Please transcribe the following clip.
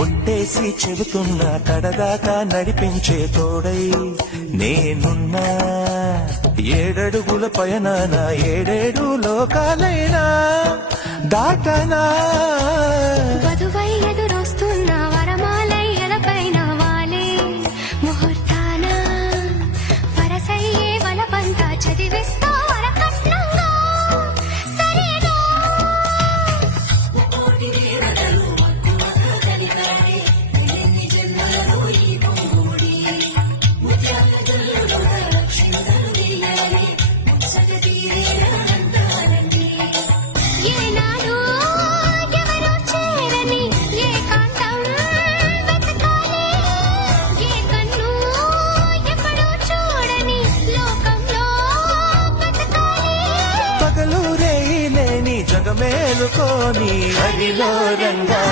ఒట్టేసి చెబుతున్నా కడదాకా నడిపించే తోడై నేనున్నా. 7 అడుగుల పయనాన 7 లోకాలైనా దాటనా. వధువై ఎదురొస్తున్న వరమాలై ఎలపైన వాలే ముహూర్తాన వరసయ్యే వలపంతా చదివిస్తా వరకట్నంగా. సరేనా ఏనాడు ఎవరో చేరని ఏకాంతం వెతకాలి. ఏ కన్ను ఎప్పుడూ చూడని లోకంలో బతకాలి. పగలు రేయి లేని జగమేలుకోని హరిలో రంగా